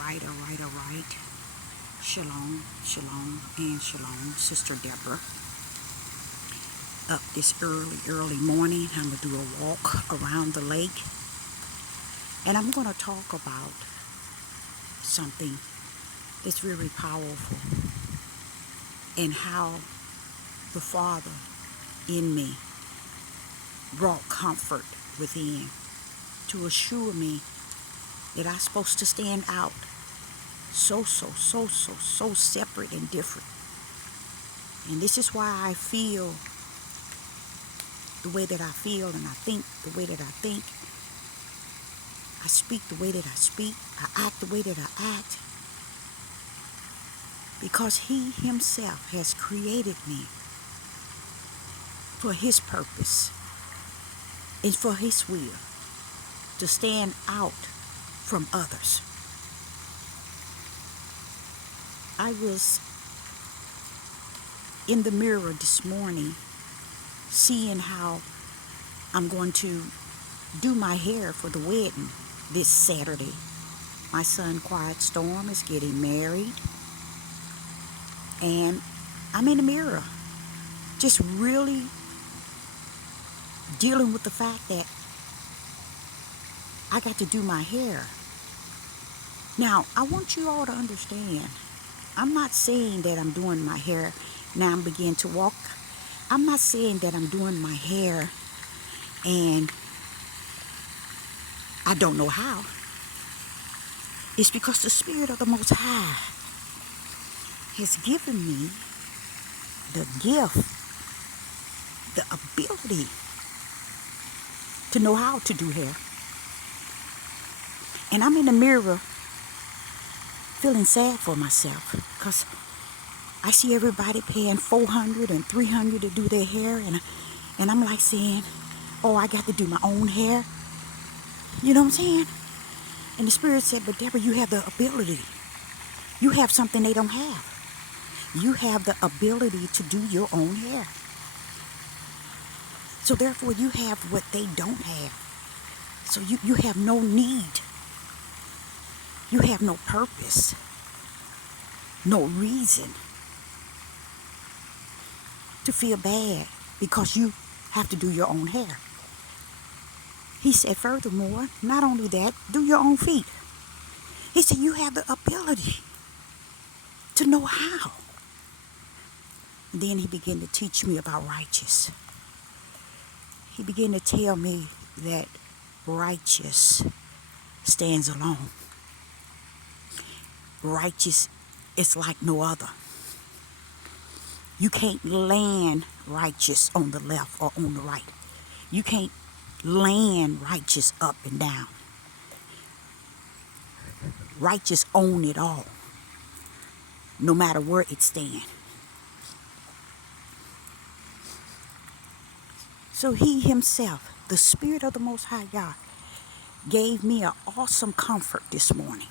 all right. Shalom, shalom, and shalom. Sister Deborah. Up this early morning. I'm going to do a walk around the lake. And I'm going to talk about something that's very powerful. And how the Father in me brought comfort within to assure me that I'm supposed to stand out so separate and different. And this is why I feel the way that I feel, and I think the way that I think. I speak the way that I speak. I act the way that I act. Because He Himself has created me for His purpose and for His will to stand out from others. I was in the mirror this morning seeing how I'm going to do my hair for the wedding this Saturday. My son Quiet Storm is getting married, and I'm in the mirror just really dealing with the fact that I got to do my hair. Now, I want you all to understand, I'm not saying that I'm doing my hair now I'm beginning to walk. I'm not saying that I'm doing my hair and I don't know how. It's because the Spirit of the Most High has given me the gift, the ability to know how to do hair. And I'm in the mirror feeling sad for myself because I see everybody paying $400 and $300 to do their hair, and I'm like saying, oh, I got to do my own hair. You know what I'm saying? And the Spirit said, but Deborah, you have the ability. You have something they don't have. You have the ability to do your own hair. So therefore, you have what they don't have. So you have no need. You have no purpose. No reason to feel bad because you have to do your own hair. He said, furthermore, not only that, do your own feet. He said, you have the ability to know how. And then he began to teach me about righteous. He began to tell me that righteous stands alone. Righteous is like no other. You can't land righteous on the left or on the right. You can't land righteous up and down. Righteous own it all, no matter where it stands. So He Himself, the Spirit of the Most High God, gave me an awesome comfort this morning.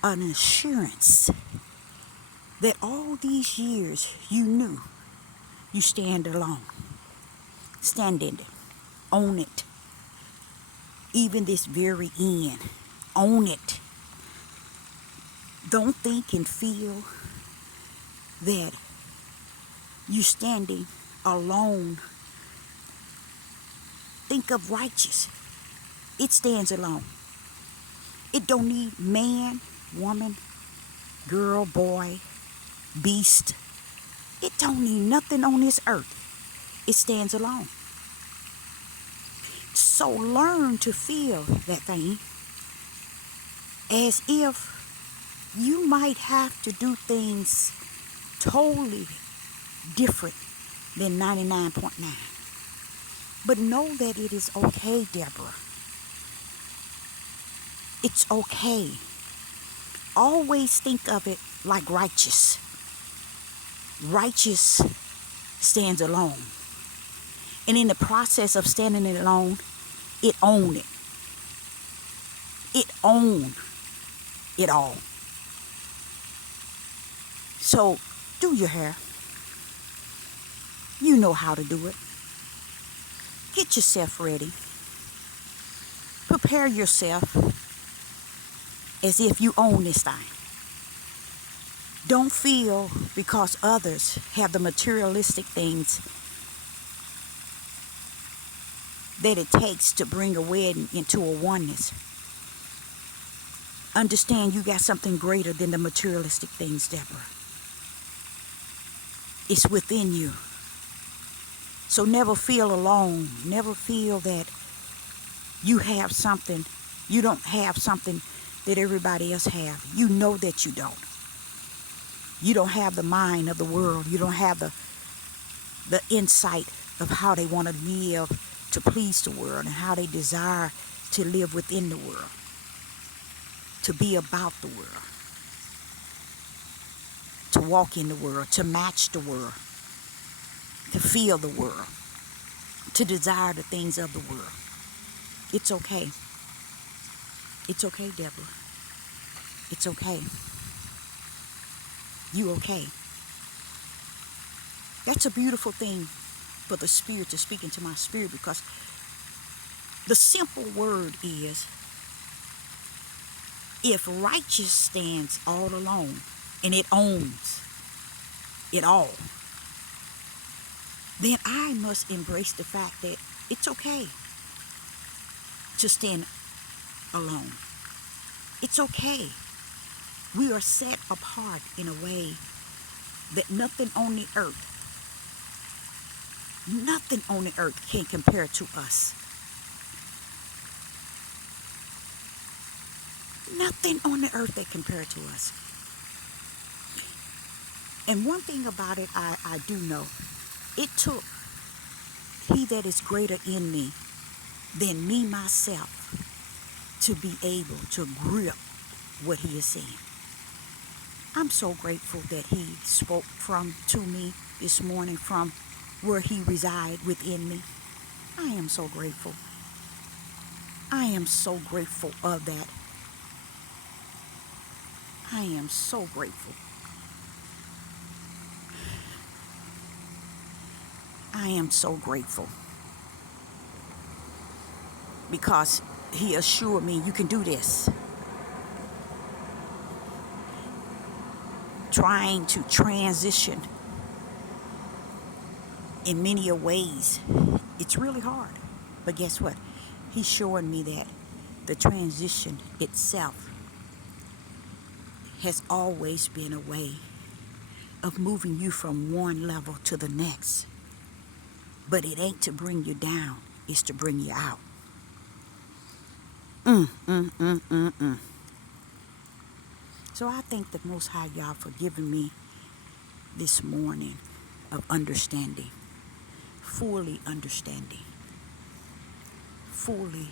An assurance that all these years you knew you stand alone. Stand in it. Own it. Even this very end. Own it. Don't think and feel that you're standing alone. Think of righteous. It stands alone. It don't need man, woman, girl, boy, beast. It don't need nothing on this earth. It stands alone. So learn to feel that thing as if you might have to do things totally different than 99.9. But know that it is okay, Deborah. It's okay. Always think of it like righteous. Righteous stands alone. And in the process of standing alone, it owned it. It owned it all. So, do your hair. You know how to do it. Get yourself ready. Prepare yourself. as if you own this thing. Don't feel because others have the materialistic things that it takes to bring a wedding into a oneness. Understand you got something greater than the materialistic things, Deborah. It's within you. So never feel alone. Never feel that you have something. You don't have something that everybody else have. You know that you don't. You don't have the mind of the world. You don't have the insight of how they want to live to please the world and how they desire to live within the world, to be about the world, to walk in the world, to match the world, to feel the world, to desire the things of the world. It's okay. It's okay, Deborah. It's okay. You okay. That's a beautiful thing for the Spirit to speak into my spirit, because the simple word is, if righteous stands all alone and it owns it all, then I must embrace the fact that it's okay to stand alone. It's okay. We are set apart in a way that nothing on the earth can compare to us. Nothing on the earth that compare to us. And one thing about it, I do know, it took he that is greater in me than me myself to be able to grip what he is saying. I'm so grateful that he spoke to me this morning from where he resides within me. I am so grateful. I am so grateful of that. I am so grateful. I am so grateful. Because he assured me you can do this. Trying to transition in many ways, it's really hard. But guess what? He's showing me that the transition itself has always been a way of moving you from one level to the next. But it ain't to bring you down, it's to bring you out. So I thank the Most High God for giving me this morning of understanding, fully understanding, fully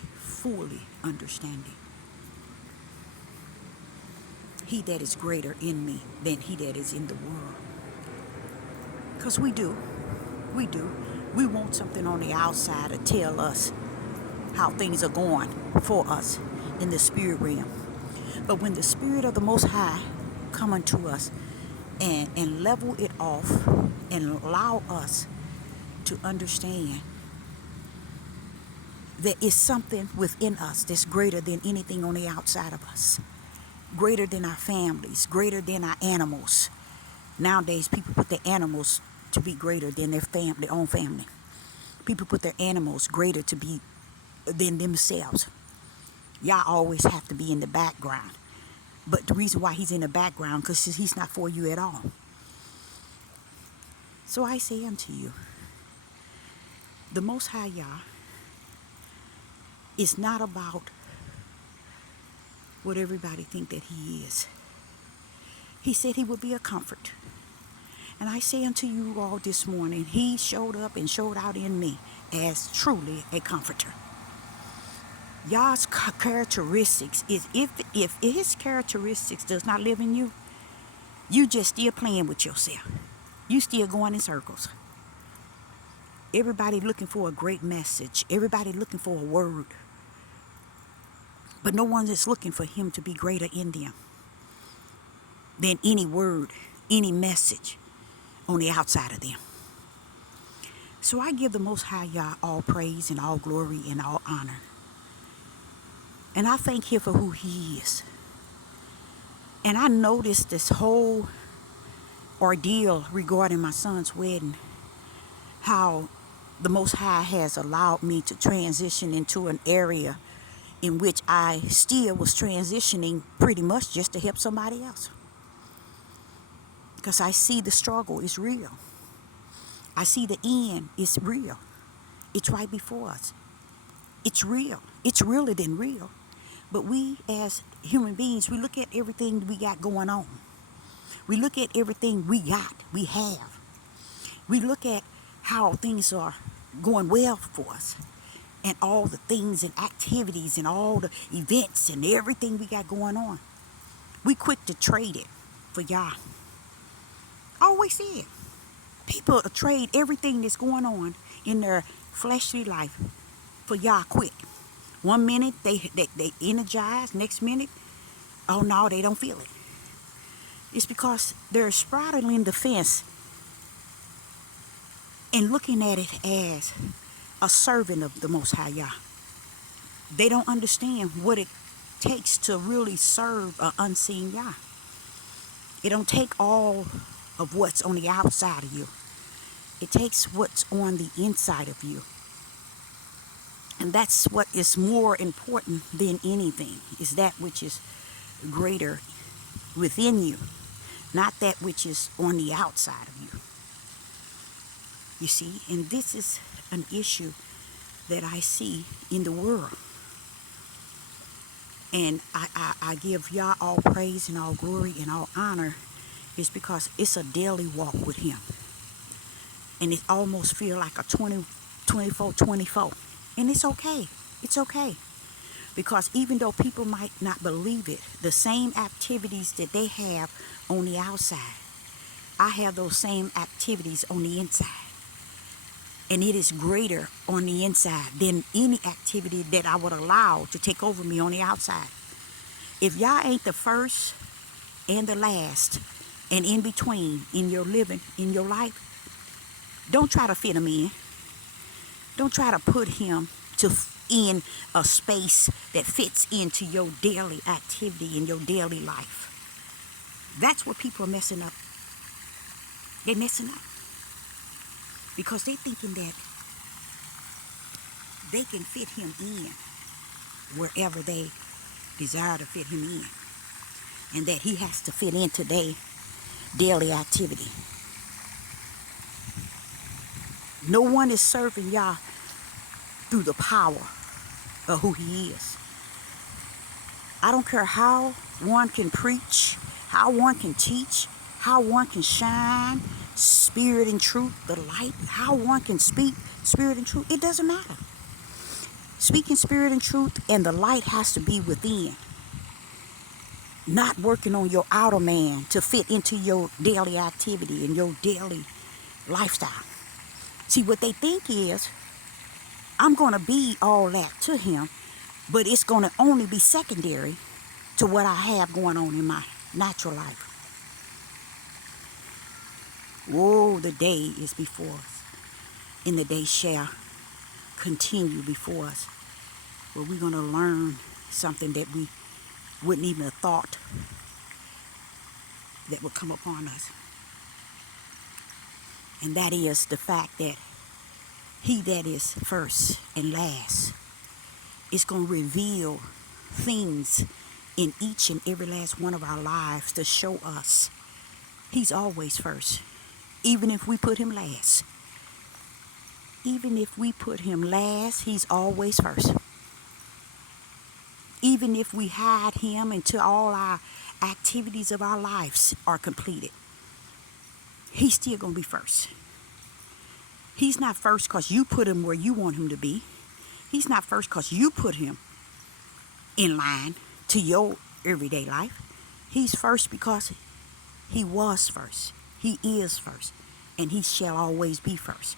understanding. He that is greater in me than he that is in the world. Because we do. We want something on the outside to tell us how things are going for us in the spirit realm. But when the Spirit of the Most High come unto us and level it off and allow us to understand that it's something within us that's greater than anything on the outside of us, greater than our families, greater than our animals. Nowadays, people put their animals to be greater than their own family. People put their animals greater to be than themselves. Y'all always have to be in the background. But the reason why he's in the background, because he's not for you at all. So I say unto you, the Most High Yah is not about what everybody think that he is. He said he would be a comfort. And I say unto you all this morning, he showed up and showed out in me as truly a comforter. Yah's characteristics is, if his characteristics does not live in you, you just still playing with yourself. You still going in circles. Everybody looking for a great message. Everybody looking for a word. But no one is looking for him to be greater in them than any word, any message on the outside of them. So I give the Most High Yah all praise and all glory and all honor. And I thank him for who he is. And I noticed this whole ordeal regarding my son's wedding, how the Most High has allowed me to transition into an area in which I still was transitioning pretty much just to help somebody else. Because I see the struggle is real. I see the end is real. It's right before us. It's real. It's realer than real. But we as human beings, we look at everything we got going on. We look at everything we got, we have. We look at how things are going well for us. And all the things and activities and all the events and everything we got going on. We quick to trade it for Yah. Always said. People trade everything that's going on in their fleshly life for Yah quick. One minute they energize, next minute, oh no, they don't feel it. It's because they're straddling the fence and looking at it as a servant of the Most High Yah. They don't understand what it takes to really serve an unseen Yah. It don't take all of what's on the outside of you. It takes what's on the inside of you. And that's what is more important than anything, is that which is greater within you, not that which is on the outside of you. You see, and this is an issue that I see in the world. And I give Yah all praise and all glory and all honor, is because it's a daily walk with Him. And it almost feels like a 24/24. And it's okay. It's okay. Because even though people might not believe it, the same activities that they have on the outside, I have those same activities on the inside. And it is greater on the inside than any activity that I would allow to take over me on the outside. If Yah ain't the first and the last and in between in your living, in your life, don't try to fit Him in. Don't try to put Him in a space that fits into your daily activity in your daily life. That's what people are messing up. They're messing up. Because they're thinking that they can fit Him in wherever they desire to fit Him in. And that He has to fit into their daily activity. No one is serving Yah through the power of who He is. I don't care how one can preach, how one can teach, how one can shine spirit and truth, the light, how one can speak spirit and truth. It doesn't matter. Speaking spirit and truth and the light has to be within. Not working on your outer man to fit into your daily activity and your daily lifestyle. See, what they think is, I'm going to be all that to Him, but it's going to only be secondary to what I have going on in my natural life. Whoa, the day is before us, and the day shall continue before us, where we're going to learn something that we wouldn't even have thought that would come upon us. And that is the fact that He that is first and last is going to reveal things in each and every last one of our lives to show us He's always first. Even if we put Him last. Even if we put Him last, He's always first. Even if we hide Him until all our activities of our lives are completed, He's still going to be first. He's not first because you put Him where you want Him to be. He's not first because you put Him in line to your everyday life. He's first because He was first. He is first. And He shall always be first.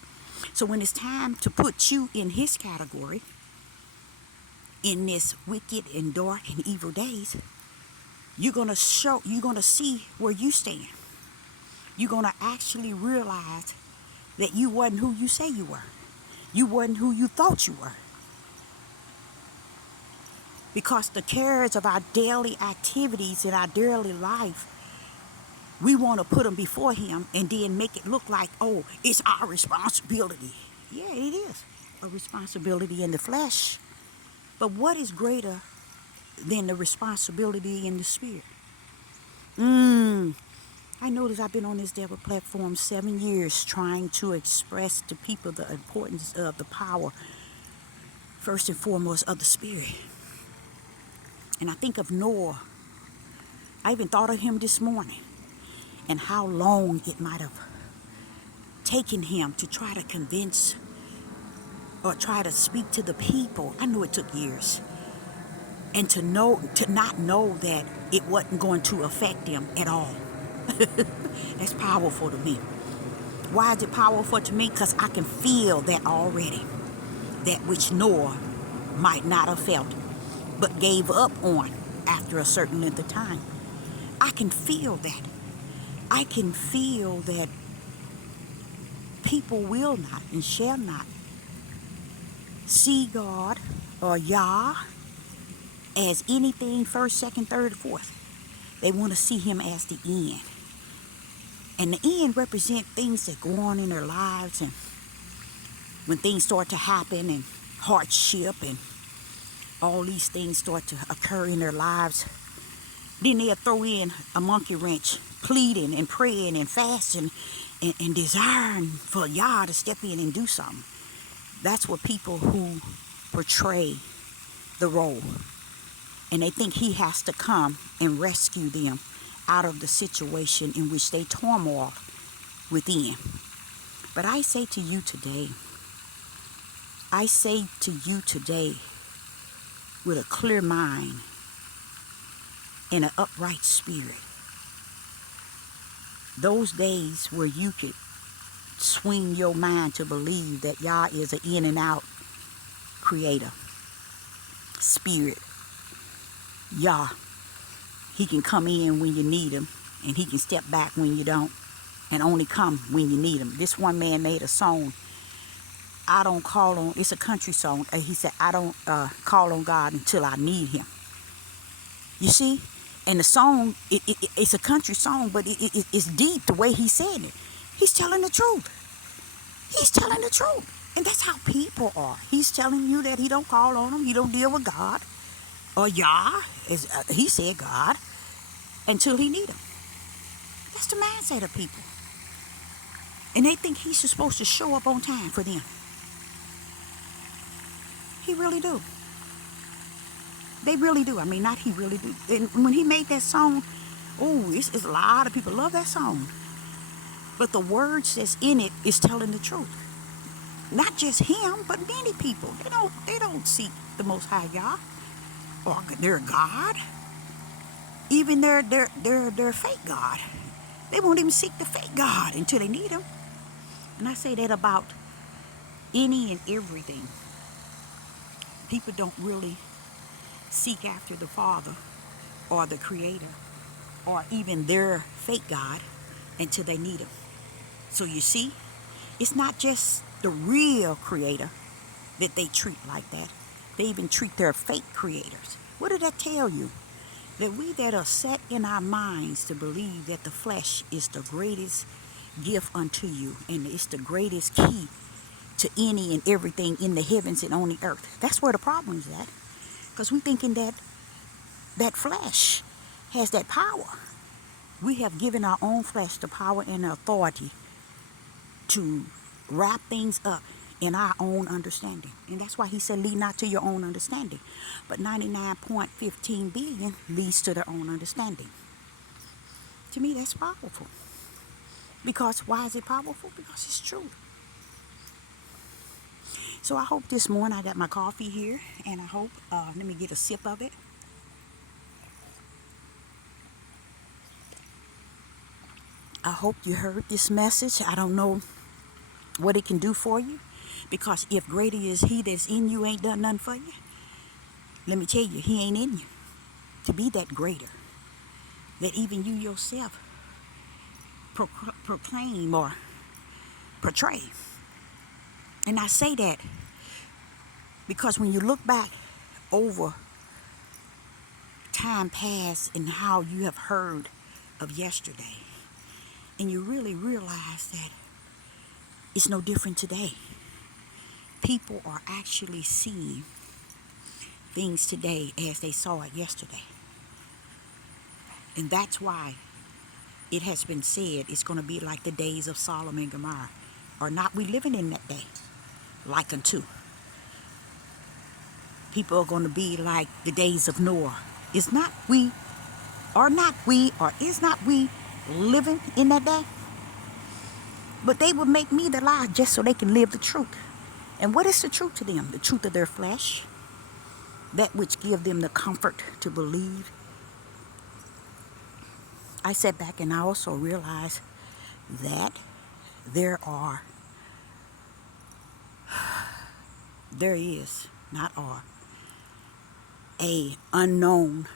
So when it's time to put you in His category, in this wicked and dark and evil days, you're going to see where you stand. You're going to actually realize that you wasn't who you say you were. You wasn't who you thought you were. Because the cares of our daily activities in our daily life, we want to put them before him and then make it look like, oh, it's our responsibility. Yeah, it is a responsibility in the flesh. But what is greater than the responsibility in the spirit? I notice I've been on this devil platform 7 years trying to express to people the importance of the power, first and foremost, of the spirit. And I think of Noah. I even thought of him this morning and how long it might have taken him to try to convince or try to speak to the people. I know it took years. And to not know that it wasn't going to affect him at all. That's powerful to me. Why is it powerful to me? Because I can feel that already. That which Noah might not have felt, but gave up on after a certain length of time. I can feel that. I can feel that people will not and shall not see God or Yah as anything first, second, third, fourth. They want to see him as the end. And the end represent things that go on in their lives, and when things start to happen and hardship and all these things start to occur in their lives, then they'll throw in a monkey wrench, pleading and praying and fasting and desiring for Yah to step in and do something. That's what people who portray the role. And they think he has to come and rescue them out of the situation in which they turmoil within. But I say to you today with a clear mind and an upright spirit, those days where you could swing your mind to believe that Yah is an in and out creator, spirit, Yah, he can come in when you need him, and he can step back when you don't, and only come when you need him. This one man made a song, I don't call on, it's a country song. He said, I don't call on God until I need him. You see? And the song, it's a country song, but it's deep the way he said it. He's telling the truth. He's telling the truth. And that's how people are. He's telling you that he don't call on him, he don't deal with God, or Yah, as he said God, until he need him. That's the mindset of people. And they think he's supposed to show up on time for them. He really do. They really do. I mean, not he really do. And when he made that song, it's a lot of people love that song. But the words that's in it is telling the truth. Not just him, but many people. They don't seek the Most High Yah or their God. Even their fake God. They won't even seek the fake God until they need him. And I say that about any and everything. People don't really seek after the Father or the Creator or even their fake God until they need him. So you see, it's not just the real Creator that they treat like that. They even treat their fake creators. What did that tell you? That we that are set in our minds to believe that the flesh is the greatest gift unto you, and it's the greatest key to any and everything in the heavens and on the earth. That's where the problem is at. Because we're thinking that flesh has that power. We have given our own flesh the power and the authority to wrap things up in our own understanding. And that's why he said, lead not to your own understanding. But 99.15 billion leads to their own understanding. To me, that's powerful. Because why is it powerful? Because it's true. So I hope this morning, I got my coffee here, and I hope, let me get a sip of it. I hope you heard this message. I don't know what it can do for you, because if greater is he that's in you ain't done nothing for you, let me tell you, he ain't in you to be that greater, that even you yourself proclaim or portray. And I say that because when you look back over time pass and how you have heard of yesterday, and you really realize that it's no different today. People are actually seeing things today as they saw it yesterday. And that's why it has been said it's going to be like the days of Sodom and Gomorrah. Are not we living in that day? Like unto. People are going to be like the days of Noah. Is not we, or is not we living in that day? But they will make me the lie just so they can live the truth. And what is the truth to them? The truth of their flesh. That which give them the comfort to believe. I sat back and I also realized that there is, not are, a unknown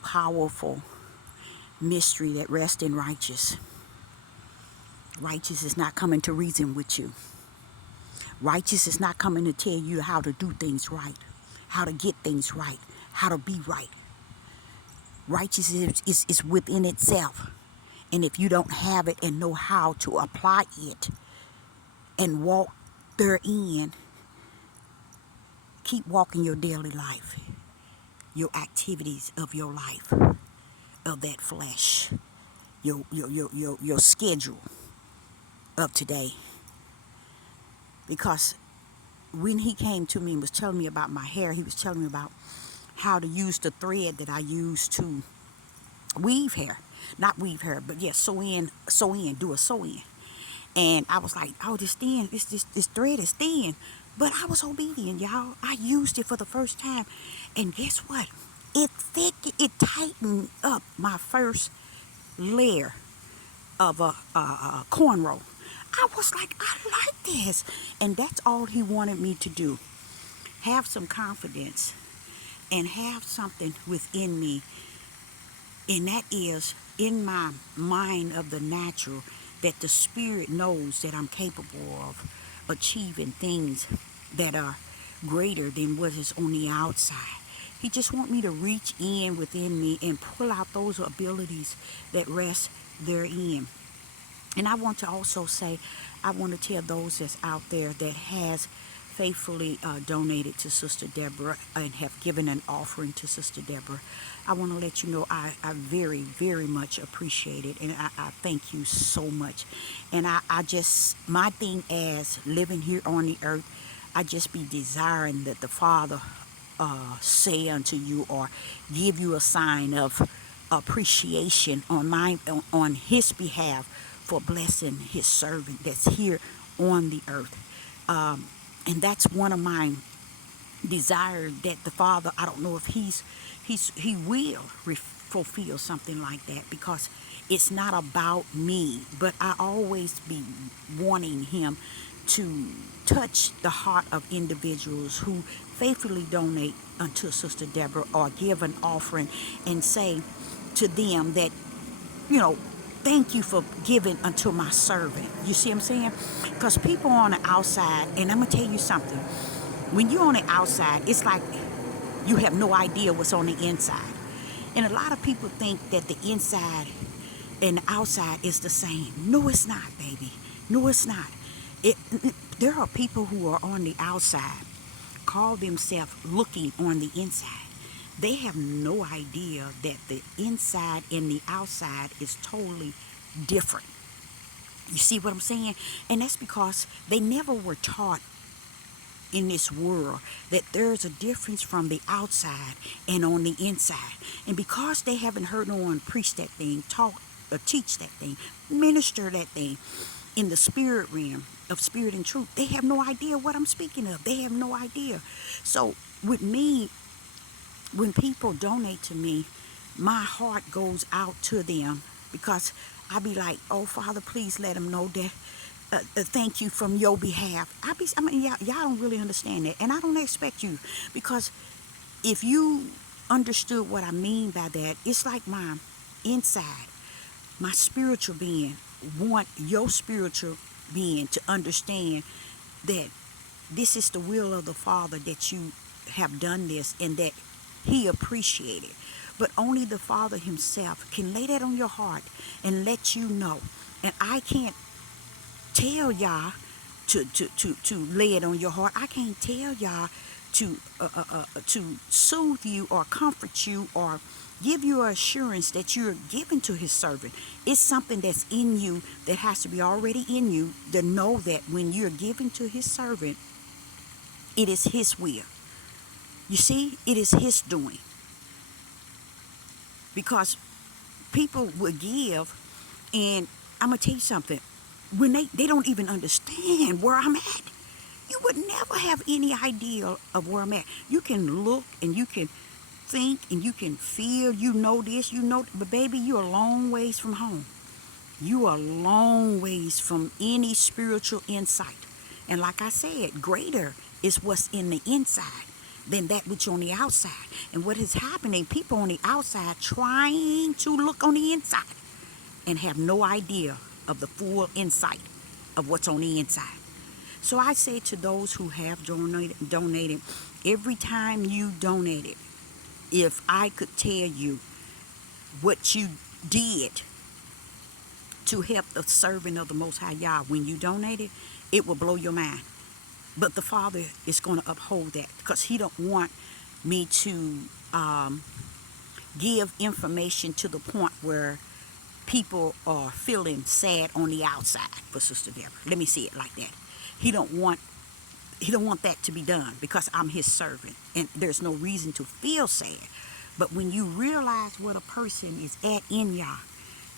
powerful mystery that rests in righteous. Righteous is not coming to reason with you. Righteous is not coming to tell you how to do things right, how to get things right, how to be right. Righteousness is within itself. And if you don't have it and know how to apply it and walk therein, keep walking your daily life, your activities of your life, of that flesh, your schedule of today. Because when he came to me and was telling me about my hair, he was telling me about how to use the thread that I use to weave hair. Not weave hair, but yes, sew in, do a sew in. And I was like, oh, this thread is thin. But I was obedient, y'all. I used it for the first time. And guess what? It tightened up my first layer of a cornrow. I was like, I like this. And that's all he wanted me to do. Have some confidence and have something within me. And that is in my mind of the natural, that the spirit knows that I'm capable of achieving things that are greater than what is on the outside. He just wants me to reach in within me and pull out those abilities that rest therein. And I want to also say, I want to tell those that's out there that has faithfully donated to Sister Deborah and have given an offering to Sister Deborah. I want to let you know I very, very much appreciate it. And I thank you so much. And I just, my thing as living here on the earth, I just be desiring that the Father say unto you or give you a sign of appreciation on his behalf for blessing his servant that's here on the earth. And that's one of my desires, that the Father, I don't know if he will fulfill something like that, because it's not about me, but I always be wanting him to touch the heart of individuals who faithfully donate unto Sister Deborah or give an offering and say to them that, you know, thank you for giving unto my servant. You see what I'm saying? Because people on the outside, and I'm going to tell you something. When you're on the outside, it's like you have no idea what's on the inside. And a lot of people think that the inside and the outside is the same. No, it's not, baby. No, it's not. There are people who are on the outside, call themselves looking on the inside. They have no idea that the inside and the outside is totally different. You see what I'm saying? And that's because they never were taught in this world that there's a difference from the outside and on the inside. And because they haven't heard no one preach that thing, talk or teach that thing, minister that thing in the spirit realm of spirit and truth, they have no idea what I'm speaking of. They have no idea. So with me, when people donate to me, my heart goes out to them, because I be like, oh, Father, please let them know that thank you from your behalf. Y'all don't really understand that. And I don't expect you, because if you understood what I mean by that, it's like my inside, my spiritual being want your spiritual being to understand that this is the will of the Father, that you have done this, and that He appreciates it. But only the Father himself can lay that on your heart and let you know. And I can't tell y'all to lay it on your heart. I can't tell y'all to soothe you or comfort you or give you assurance that you're given to his servant. It's something that's in you that has to be already in you to know that when you're given to his servant, it is his will. You see, it is his doing. Because people will give, and I'm going to tell you something. When they don't even understand where I'm at, you would never have any idea of where I'm at. You can look and you can think and you can feel, you know this, you know, but baby, you're a long ways from home. You are a long ways from any spiritual insight. And like I said, greater is what's in the inside than that which on the outside. And what is happening, people on the outside trying to look on the inside and have no idea of the full insight of what's on the inside. So I say to those who have donated, every time you donated, if I could tell you what you did to help the servant of the Most High Yah when you donated, it will blow your mind. But the Father is going to uphold that because he don't want me to give information to the point where people are feeling sad on the outside for Sister Deborah. Let me see it like that. He don't want that to be done because I'm his servant and there's no reason to feel sad. But when you realize what a person is at in Yah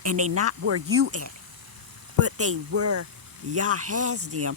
and they not where you at, but they where Yah has them,